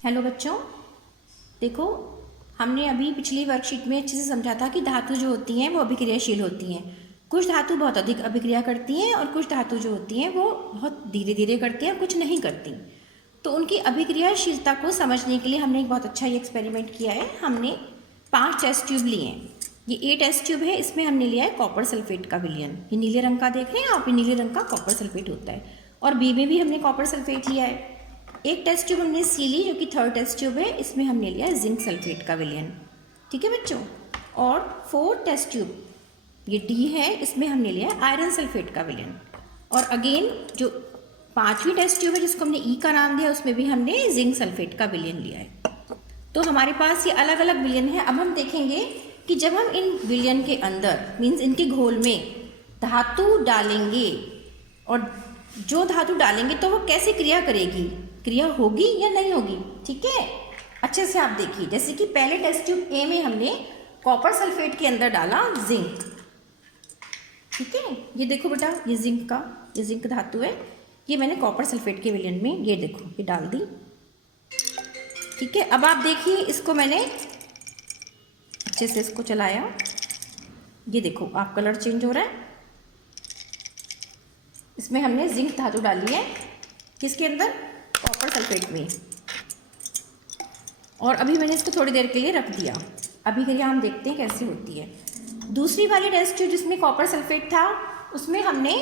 Hello बच्चों, देखो हमने अभी पिछली वर्कशीट में अच्छे से समझा था कि धातु जो होती हैं वो अभिक्रियाशील होती हैं। कुछ धातु बहुत अधिक अभिक्रिया करती हैं और कुछ धातु जो होती हैं वो बहुत धीरे धीरे करती हैं, कुछ नहीं करती। तो उनकी अभिक्रियाशीलता को समझने के लिए हमने एक बहुत अच्छा ये एक्सपेरिमेंट किया है। हमने 5 टेस्ट ट्यूब लिए हैं। ये ए टेस्ट ट्यूब है, इसमें हमने लिया है कॉपर सल्फेट का विलयन। ये नीले रंग का देख रहे हैं आप, ये नीले रंग का कॉपर सल्फेट होता है। और बी में भी हमने कॉपर सल्फेट लिया है। एक टेस्ट ट्यूब हमने सी ली जो कि थर्ड टेस्ट ट्यूब है, इसमें हमने लिया है जिंक सल्फेट का विलयन। ठीक है बच्चों। और 4 टेस्ट ट्यूब ये डी है, इसमें हमने लिया है आयरन सल्फेट का विलयन। और अगेन जो 5वीं टेस्ट ट्यूब है जिसको हमने ई का नाम दिया, उसमें भी हमने जिंक सल्फेट का विलयन लिया है। तो हमारे पास ये अलग अलग विलयन है। अब हम देखेंगे कि जब हम इन विलयन के अंदर मीन्स इनके घोल में धातु डालेंगे और जो धातु डालेंगे तो वो कैसे क्रिया करेगी, क्रिया होगी या नहीं होगी। ठीक है, अच्छे से आप देखिए। जैसे कि पहले टेस्ट ट्यूब ए में हमने कॉपर सल्फेट के अंदर डाला जिंक। ठीक है, ये देखो बेटा, ये जिंक धातु है। ये मैंने कॉपर सल्फेट के विलयन में ये देखो ये डाल दी। ठीक है, अब आप देखिए इसको मैंने अच्छे से इसको चलाया। ये देखो आप कलर चेंज हो रहा है। इसमें हमने जिंक धातु डाली है, किसके अंदर, कॉपर सल्फेट में। और अभी मैंने इसको थोड़ी देर के लिए रख दिया। अभी क्रिया हम देखते हैं कैसी होती है। दूसरी वाली टेस्ट ट्यूब जिसमें कॉपर सल्फेट था, उसमें हमने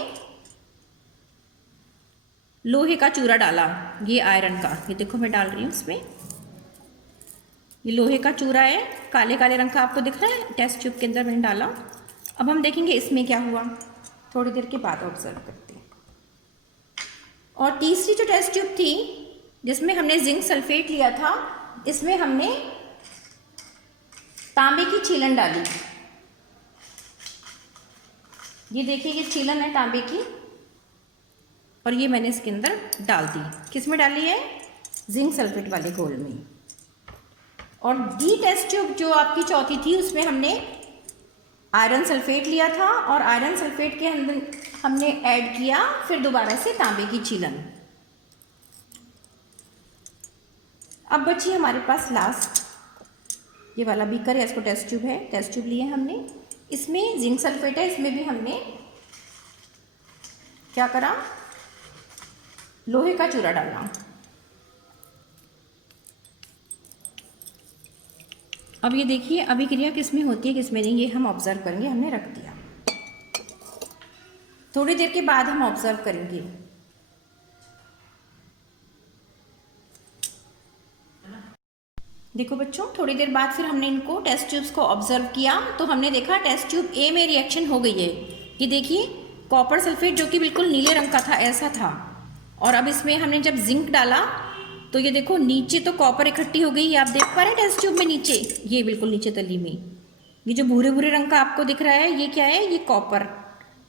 लोहे का चूरा डाला, ये आयरन का। ये देखो मैं डाल रही हूँ इसमें, ये लोहे का चूरा है, काले काले रंग का आपको दिख रहा है। टेस्ट ट्यूब के अंदर मैंने डाला। अब हम देखेंगे इसमें क्या हुआ, थोड़ी देर के बाद ऑब्जर्व करते हैं। और तीसरी जो टेस्ट ट्यूब थी जिसमें हमने जिंक सल्फेट लिया था, इसमें हमने तांबे की छीलन डाली। ये देखिए ये छीलन है तांबे की, और ये मैंने इसके अंदर डाल दी। किस में डाली है, जिंक सल्फेट वाले घोल में। और डी टेस्ट ट्यूब जो आपकी चौथी थी, उसमें हमने आयरन सल्फेट लिया था और आयरन सल्फेट के अंदर हमने ऐड किया फिर दोबारा से तांबे की छीलन। अब बची हमारे पास लास्ट ये वाला बीकर है, इसको टेस्ट ट्यूब है, टेस्ट ट्यूब लिए हमने। इसमें जिंक सल्फेट है, इसमें भी हमने क्या करा, लोहे का चूरा डाला। अब ये देखिए अभिक्रिया किस में होती है किस में नहीं, ये हम ऑब्जर्व करेंगे। हमने रख दिया, थोड़ी देर के बाद हम ऑब्जर्व करेंगे। देखो बच्चों, थोड़ी देर बाद फिर हमने इनको टेस्ट ट्यूब्स को ऑब्जर्व किया, तो हमने देखा टेस्ट ट्यूब ए में रिएक्शन हो गई है। ये देखिए कॉपर सल्फेट जो कि बिल्कुल नीले रंग का था, ऐसा था। और अब इसमें हमने जब जिंक डाला तो ये देखो नीचे तो कॉपर इकट्ठी हो गई, ये आप देख पा रहे हैं टेस्ट ट्यूब में नीचे, ये बिल्कुल नीचे तली में ये जो भूरे भूरे रंग का आपको दिख रहा है, ये क्या है, ये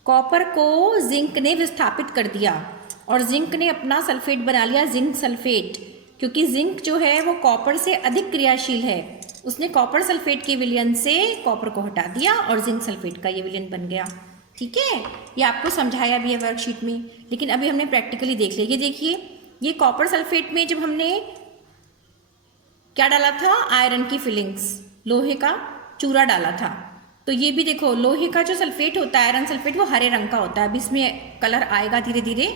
कॉपर को जिंक ने विस्थापित कर दिया और जिंक ने अपना सल्फेट बना लिया, जिंक सल्फेट। क्योंकि जिंक जो है वो कॉपर से अधिक क्रियाशील है, उसने कॉपर सल्फेट के विलयन से कॉपर को हटा दिया और जिंक सल्फेट का ये विलयन बन गया। ठीक है, ये आपको समझाया भी है वर्कशीट में, लेकिन अभी हमने प्रैक्टिकली देख लिया। ये देखिए ये कॉपर सल्फेट में जब हमने क्या डाला था, आयरन की फिलिंग्स, लोहे का चूरा डाला था, तो ये भी देखो लोहे का जो सल्फेट होता है, आयरन सल्फेट, वो हरे रंग का होता है। अभी इसमें कलर आएगा धीरे धीरे।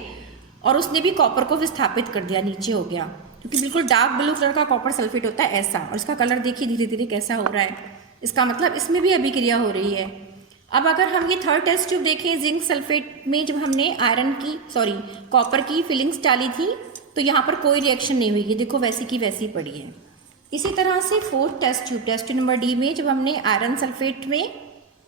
और उसने भी कॉपर को विस्थापित कर दिया, नीचे हो गया, क्योंकि बिल्कुल डार्क ब्लू कलर का कॉपर सल्फेट होता है ऐसा। और इसका कलर देखिए धीरे धीरे कैसा हो रहा है, इसका मतलब इसमें भी अभिक्रिया हो रही है। अब अगर हम ये थर्ड टेस्ट ट्यूब देखें, जिंक सल्फेट में जब हमने कॉपर की फिलिंग्स डाली थी, तो यहाँ पर कोई रिएक्शन नहीं हुई, ये देखो वैसी की वैसी पड़ी है। इसी तरह से fourth test tube number D में जब हमने आयरन सल्फेट में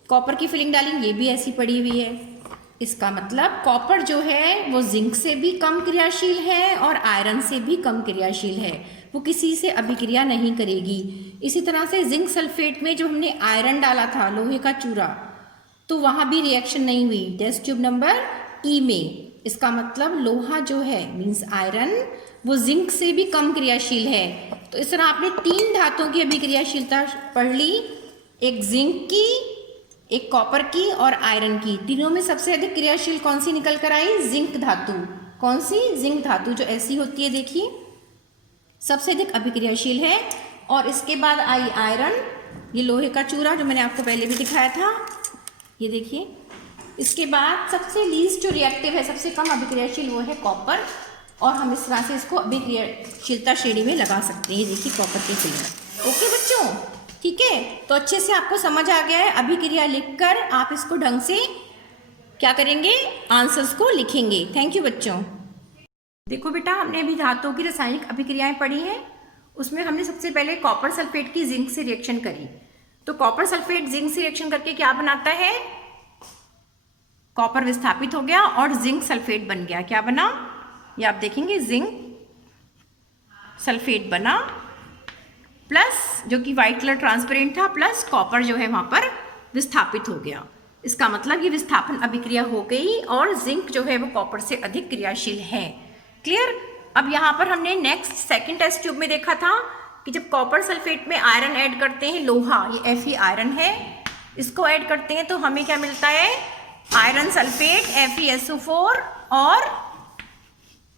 कॉपर की फिलिंग डाली, ये भी ऐसी पड़ी हुई है। इसका मतलब कॉपर जो है वो जिंक से भी कम क्रियाशील है और आयरन से भी कम क्रियाशील है, वो किसी से अभिक्रिया नहीं करेगी। इसी तरह से जिंक सल्फेट में जब हमने आयरन डाला था, लोहे का चूरा, तो वहाँ भी रिएक्शन नहीं हुई, टेस्ट ट्यूब नंबर ई में। इसका मतलब लोहा जो है मीन्स आयरन, वो जिंक से भी कम क्रियाशील है। तो इस तरह आपने 3 धातुओं की अभिक्रियाशीलता पढ़ ली, एक जिंक की, एक कॉपर की और आयरन की। तीनों में सबसे अधिक क्रियाशील कौन सी निकल कर आई, जिंक धातु। कौन सी, जिंक धातु, जो ऐसी होती है देखिए, सबसे अधिक अभिक्रियाशील है। और इसके बाद आई आयरन, ये लोहे का चूरा जो मैंने आपको पहले भी दिखाया था, ये देखिए। इसके बाद सबसे लीस्ट जो रिएक्टिव है, सबसे कम अभिक्रियाशील, वो है कॉपर। और हम इस तरह से इसको अभिक्रियाशीलता श्रेणी में लगा सकते हैं। ये देखिए कॉपर के फिगर। ओके बच्चों, ठीक है। तो अच्छे से आपको समझ आ गया है। अभिक्रिया लिखकर आप इसको ढंग से क्या करेंगे, आंसर्स को लिखेंगे। थैंक यू बच्चों। देखो बेटा, हमने अभी धातुओं की रासायनिक अभिक्रियाएं पढ़ी हैं। उसमें हमने सबसे पहले कॉपर सल्फेट की जिंक से रिएक्शन करी। तो कॉपर सल्फेट जिंक से रिएक्शन करके क्या बनाता है, कॉपर विस्थापित हो गया और जिंक सल्फेट बन गया। क्या बना, ये आप देखेंगे, जिंक सल्फेट बना, प्लस जो कि व्हाइट कलर ट्रांसपेरेंट था, प्लस कॉपर जो है वहां पर विस्थापित हो गया। इसका मतलब ये विस्थापन अभिक्रिया हो गई और जिंक जो है वो कॉपर से अधिक क्रियाशील है। क्लियर। अब यहाँ पर हमने नेक्स्ट सेकंड टेस्ट ट्यूब में देखा था कि जब कॉपर सल्फेट में आयरन ऐड करते हैं, लोहा, ये Fe आयरन है, इसको ऐड करते हैं तो हमें क्या मिलता है, आयरन सल्फेट FeSO4, और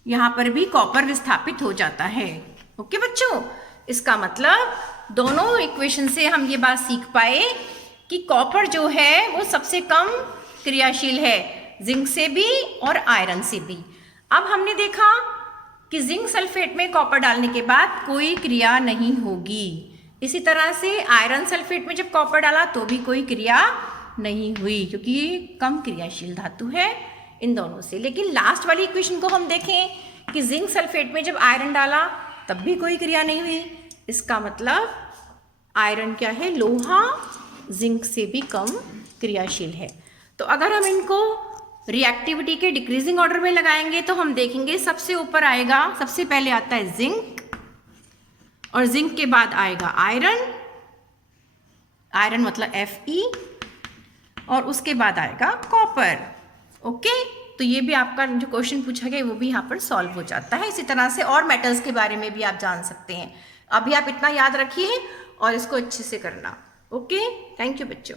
यहाँ पर भी कॉपर विस्थापित हो जाता है। ओके बच्चों, इसका मतलब दोनों इक्वेशन से हम ये बात सीख पाए कि कॉपर जो है वो सबसे कम क्रियाशील है, जिंक से भी और आयरन से भी। अब हमने देखा कि जिंक सल्फेट में कॉपर डालने के बाद कोई क्रिया नहीं होगी। इसी तरह से आयरन सल्फेट में जब कॉपर डाला तो भी कोई क्रिया नहीं हुई, क्योंकि ये कम क्रियाशील धातु है इन दोनों से। लेकिन लास्ट वाली इक्वेशन को हम देखें कि जिंक सल्फेट में जब आयरन डाला तब भी कोई क्रिया नहीं हुई। इसका मतलब आयरन क्या है, लोहा जिंक से भी कम क्रियाशील है। तो अगर हम इनको रिएक्टिविटी के डिक्रीजिंग ऑर्डर में लगाएंगे तो हम देखेंगे सबसे ऊपर आएगा, सबसे पहले आता है जिंक, और जिंक के बाद आएगा आयरन, आयरन मतलब Fe, और उसके बाद आएगा कॉपर। ओके, तो ये भी आपका जो क्वेश्चन पूछा गया वो भी यहाँ पर सॉल्व हो जाता है। इसी तरह से और मेटल्स के बारे में भी आप जान सकते हैं। अभी आप इतना याद रखिए और इसको अच्छे से करना। ओके, थैंक यू बच्चों।